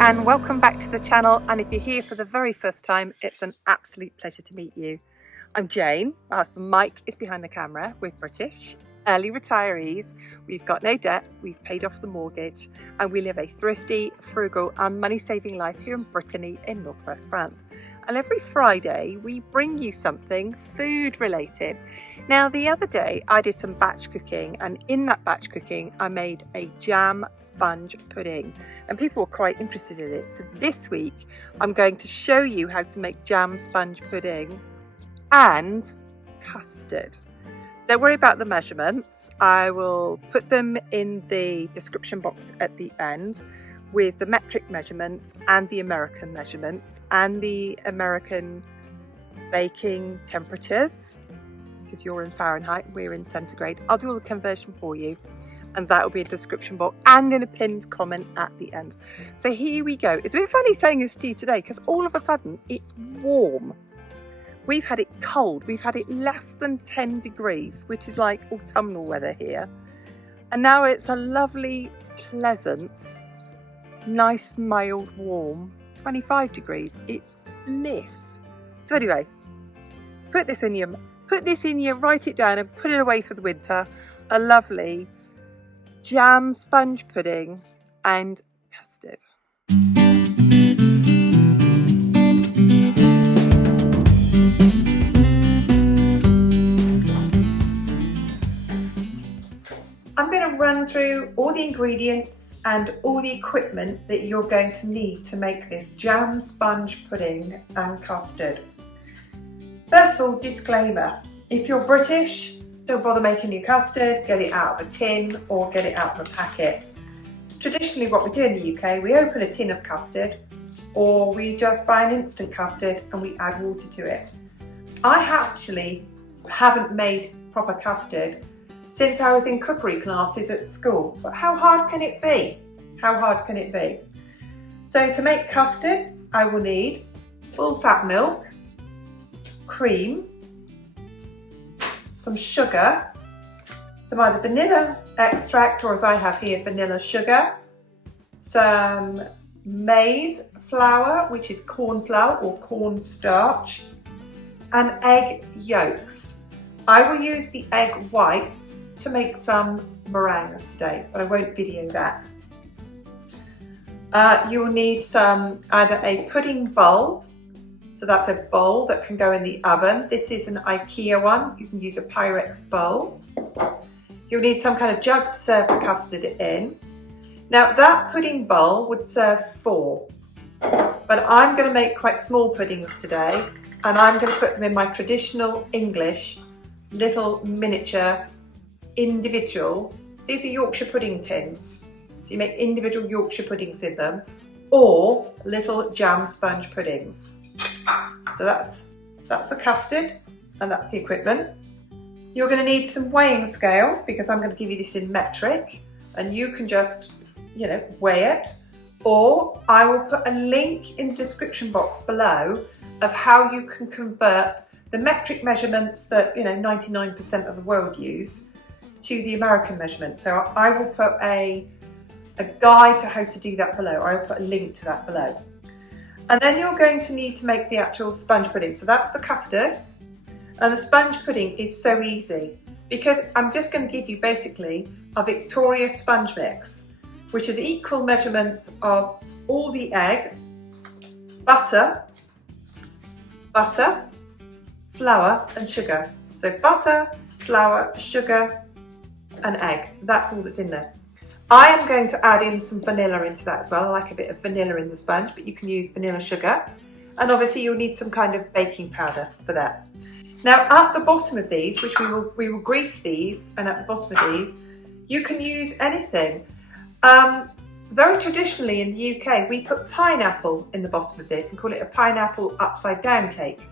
and welcome back to the channel, and if you're here for the very first time, it's an absolute pleasure to meet you. I'm Jane, my husband Mike is behind the camera. We're British, early retirees, we've got no debt, we've paid off the mortgage, and we live a thrifty, frugal and money-saving life here in Brittany in northwest France. And every Friday we bring you something food related. Now the other day I did some batch cooking, and in that batch cooking I made a jam sponge pudding and people were quite interested in it. So this week I'm going to show you how to make jam sponge pudding and custard. Don't worry about the measurements, I will put them in the description box at the end with the metric measurements and the American measurements and the American baking temperatures, because you're in Fahrenheit, we're in centigrade. I'll do all the conversion for you, and that will be in the description box and in a pinned comment at the end. So here we go. It's a bit funny saying this to you today because all of a sudden it's warm. We've had it cold, we've had it less than 10 degrees, which is like autumnal weather here. And now it's a lovely, pleasant, nice, mild, warm 25 degrees. It's bliss. So anyway, put this in your, write it down and put it away for the winter. A lovely jam sponge pudding and custard. I'm going to run through all the ingredients and all the equipment that you're going to need to make this jam sponge pudding and custard. First of all, disclaimer, if you're British, don't bother making your custard, get it out of a tin or get it out of a packet. Traditionally what we do in the UK, we open a tin of custard or we just buy an instant custard and we add water to it. I actually haven't made proper custard since I was in cookery classes at school, but how hard can it be? How hard can it be? So to make custard, I will need full fat milk, cream, some sugar, some either vanilla extract or, as I have here, vanilla sugar, some maize flour, which is corn flour or corn starch, and egg yolks. I will use the egg whites to make some meringues today, but I won't video that. You'll need either a pudding bowl, so that's a bowl that can go in the oven. This is an IKEA one, you can use a Pyrex bowl. You'll need some kind of jug to serve the custard in. Now that pudding bowl would serve 4, but I'm going to make quite small puddings today, and I'm going to put them in my traditional English little miniature individual, these are Yorkshire pudding tins, so you make individual Yorkshire puddings in them, or little jam sponge puddings. So that's the custard and that's the equipment. You're going to need some weighing scales because I'm going to give you this in metric and you can just, weigh it, or I will put a link in the description box below of how you can convert the metric measurements that 99% of the world use to the American measurement. So I will put a guide to how to do that below, or I'll put a link to that below. And then you're going to need to make the actual sponge pudding. So that's the custard, and the sponge pudding is so easy because I'm just going to give you basically a Victoria sponge mix, which is equal measurements of all the egg, butter, flour and sugar. So butter, flour, sugar and egg, that's all that's in there. I am going to add in some vanilla into that as well. I like a bit of vanilla in the sponge, but you can use vanilla sugar. And obviously you'll need some kind of baking powder for that. Now at the bottom of these, which we will grease these, and at the bottom of these, you can use anything. Very traditionally in the UK, we put pineapple in the bottom of this and call it a pineapple upside down cake.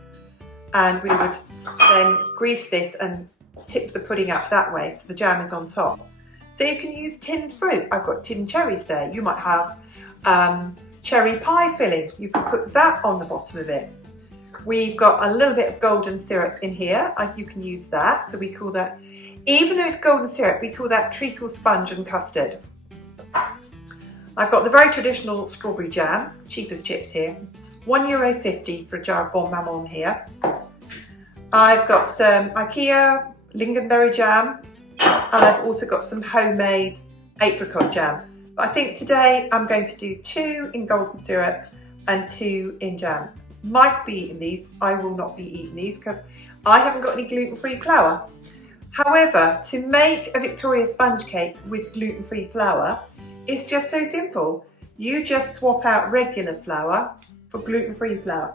And we would then grease this and tip the pudding up that way so the jam is on top. So you can use tinned fruit. I've got tinned cherries there. You might have cherry pie filling. You can put that on the bottom of it. We've got a little bit of golden syrup in here. You can use that. So we call that, even though it's golden syrup, we call that treacle sponge and custard. I've got the very traditional strawberry jam, cheap as chips here, €1.50 for a jar of bon maman here. I've got some IKEA lingonberry jam, and I've also got some homemade apricot jam. But I think today I'm going to do 2 in golden syrup and 2 in jam. Mike will be eating these, I will not be eating these because I haven't got any gluten-free flour. However, to make a Victoria sponge cake with gluten-free flour, it's just so simple. You just swap out regular flour for gluten-free flour.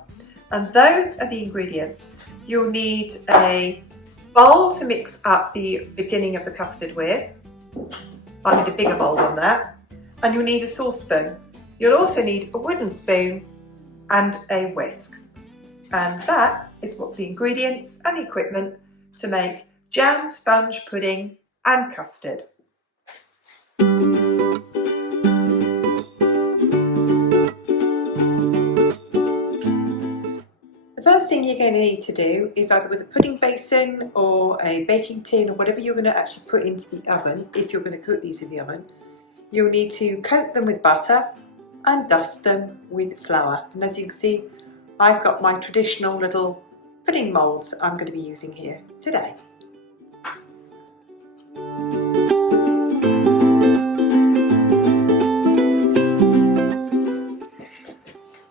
And those are the ingredients. You'll need a bowl to mix up the beginning of the custard with. I need a bigger bowl than that. And you'll need a saucepan. You'll also need a wooden spoon and a whisk. And that is what the ingredients and equipment to make jam, sponge, pudding and custard. The first thing you're going to need to do is either with a pudding basin or a baking tin or whatever you're going to actually put into the oven, if you're going to cook these in the oven, you'll need to coat them with butter and dust them with flour. And as you can see, I've got my traditional little pudding moulds I'm going to be using here today.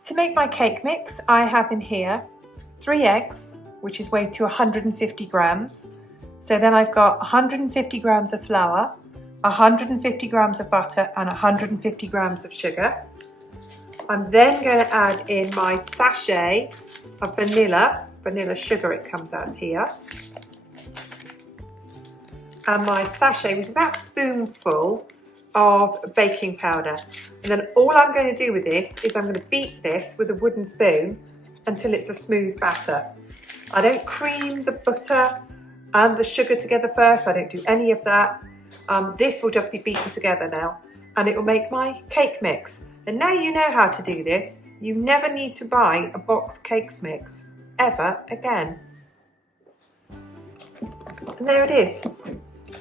To make my cake mix, I have in here 3 eggs, which is weighed to 150 grams. So then I've got 150 grams of flour, 150 grams of butter and 150 grams of sugar. I'm then going to add in my sachet of vanilla sugar it comes as here. And my sachet, which is about a spoonful of baking powder. And then all I'm going to do with this is I'm going to beat this with a wooden spoon until it's a smooth batter. I don't cream the butter and the sugar together first, I don't do any of that. This will just be beaten together now and it will make my cake mix. And now you know how to do this, you never need to buy a box cakes mix ever again. And there it is,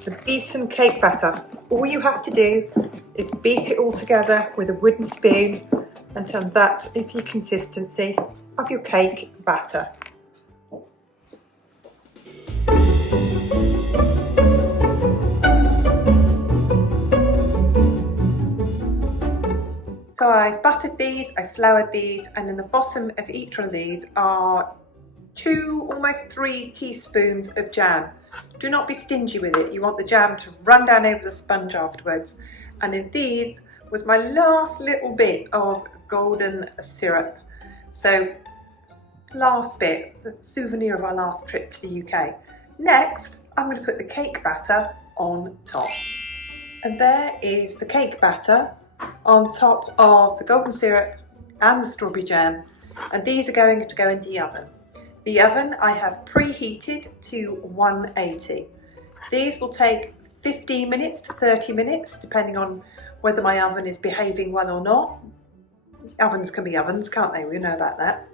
the beaten cake batter. So all you have to do is beat it all together with a wooden spoon until that is your consistency of your cake batter. So I've buttered these, I've floured these, and in the bottom of each one of these are 2, almost 3 teaspoons of jam. Do not be stingy with it. You want the jam to run down over the sponge afterwards. And in these was my last little bit of golden syrup. So last bit, it's a souvenir of our last trip to the UK. Next, I'm going to put the cake batter on top. And there is the cake batter on top of the golden syrup and the strawberry jam, and these are going to go in the oven. The oven I have preheated to 180. These will take 15 minutes to 30 minutes depending on whether my oven is behaving well or not. Ovens can be ovens, can't they? We know about that.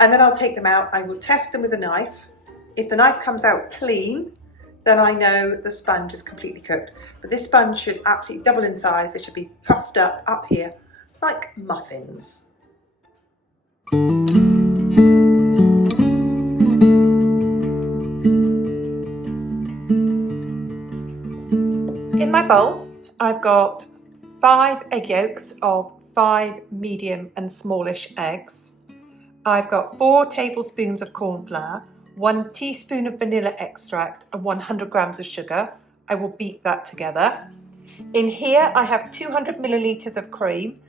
And then I'll take them out, I will test them with a knife. If the knife comes out clean, then I know the sponge is completely cooked. But this sponge should absolutely double in size. They should be puffed up here like muffins. In my bowl, I've got 5 egg yolks of 5 medium and smallish eggs. I've got 4 tablespoons of corn flour, 1 teaspoon of vanilla extract and 100 grams of sugar. I will beat that together. In here I have 200 millilitres of cream.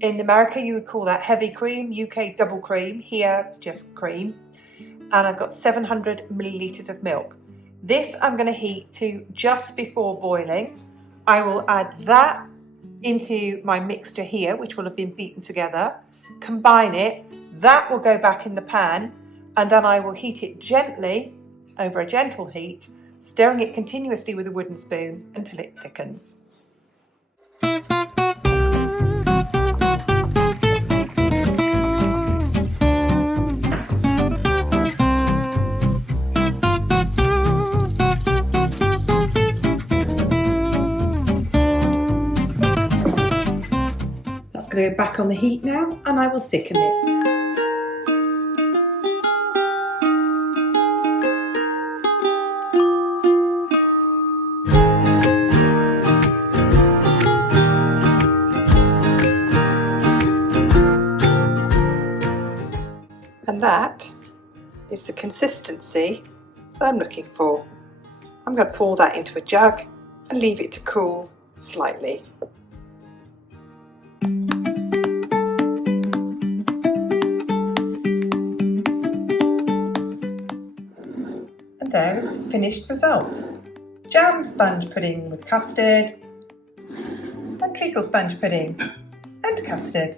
In America you would call that heavy cream, UK double cream, here it's just cream. And I've got 700 millilitres of milk. This I'm going to heat to just before boiling. I will add that into my mixture here, which will have been beaten together. Combine it, that will go back in the pan, and then I will heat it gently over a gentle heat, stirring it continuously with a wooden spoon until it thickens. going to go back on the heat now and I will thicken it. And that is the consistency that I'm looking for. I'm going to pour that into a jug and leave it to cool slightly. And there is the finished result. Jam sponge pudding with custard and treacle sponge pudding and custard.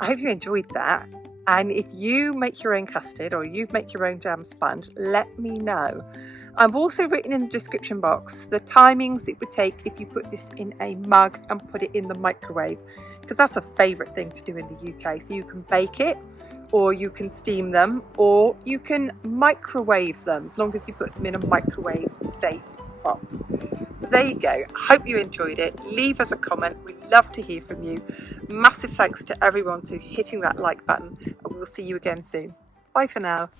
I hope you enjoyed that, and if you make your own custard or you make your own jam sponge, let me know. I've also written in the description box the timings it would take if you put this in a mug and put it in the microwave, because that's a favourite thing to do in the UK. So you can bake it, or you can steam them, or you can microwave them, as long as you put them in a microwave safe pot. So there you go. I hope you enjoyed it. Leave us a comment. We'd love to hear from you. Massive thanks to everyone for hitting that like button, and we'll see you again soon. Bye for now.